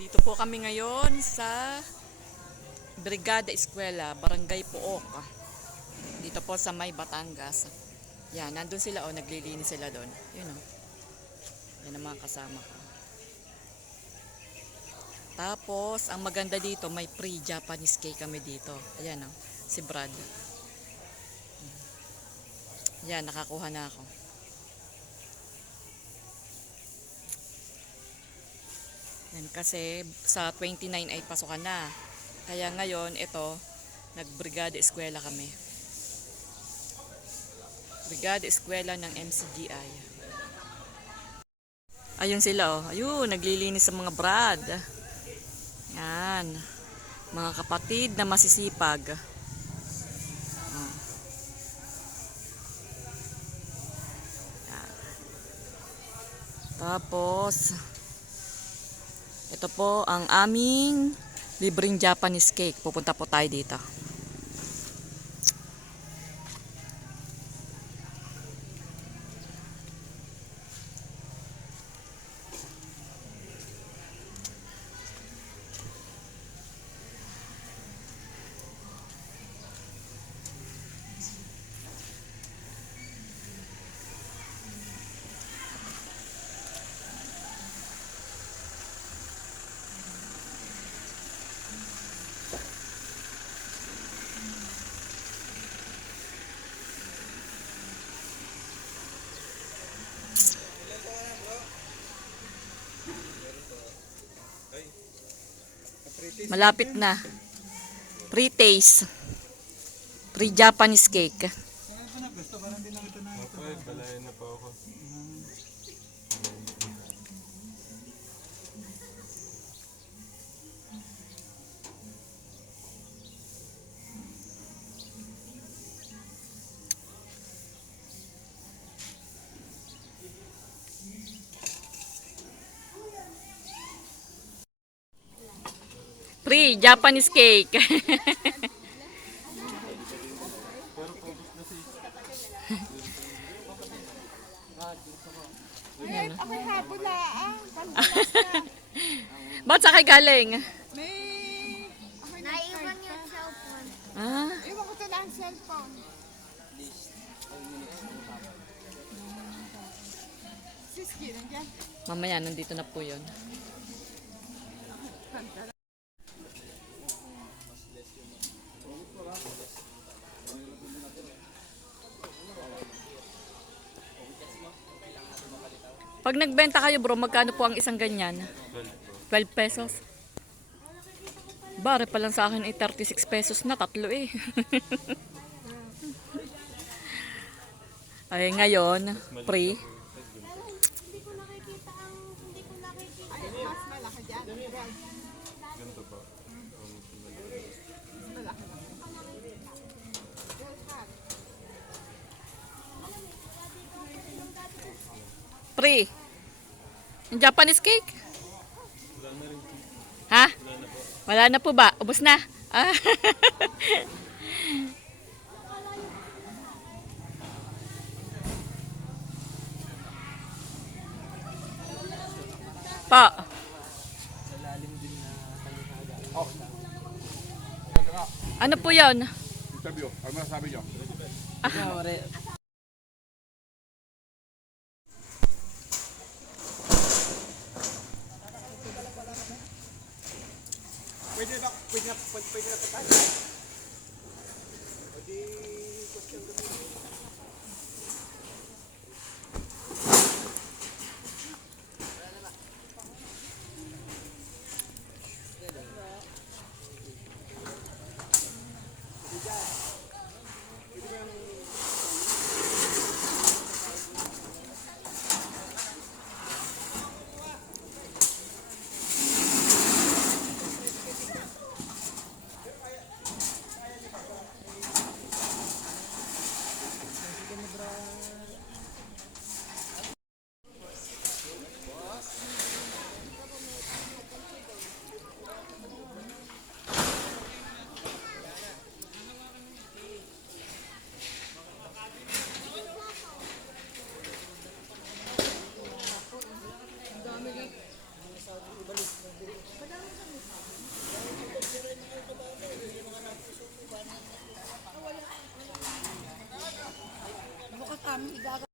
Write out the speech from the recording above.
Dito po kami ngayon sa Brigada Eskwela, Barangay Pook. Dito po sa May Batangas. Yan, nandun sila naglilinis sila doon. Yun Yan ang mga kasama ko. Tapos, ang maganda dito, may free Japanese cake kami dito. Ayan si Brad. Yan, nakakuha na ako. Yan, kasi sa 29 ay pasukan na. Kaya ngayon, ito, nagbrigada eskwela kami. Brigada eskwela ng MCGI. Ayun sila Ayun, naglilinis sa mga Brad. Yan. Mga kapatid na masisipag. Yan. Tapos, ito po ang aming libreng Japanese cake. Pupunta po tayo dito. Malapit na. Pre-taste. Pre-Japanese cake. Balayan na po ako. Free Japanese cake. Ako'y hapon na Ba't sa kay galing? naiwan yung cellphone. Ah, Iwan ko ito na ang cellphone. Siski, nandiyan. mamaya nandito na po yun. Pag nagbenta kayo bro, magkano po ang isang ganyan? 12 pesos. Bare pa lang sa akin ay 36 pesos na, tatlo eh. Ay ngayon, free. Hindi ko nakikita ang... Hindi ko nakikita. Ay, mas malaki dyan. Ganito pa. Mas malaki lang. Free. Yung Japanese cake? Ha? Wala na po ba? Ubus na? Ah. Pa. Ano po yun? Interview. Ano masasabi nyo? Pwede na pa tayo. kami igagawa.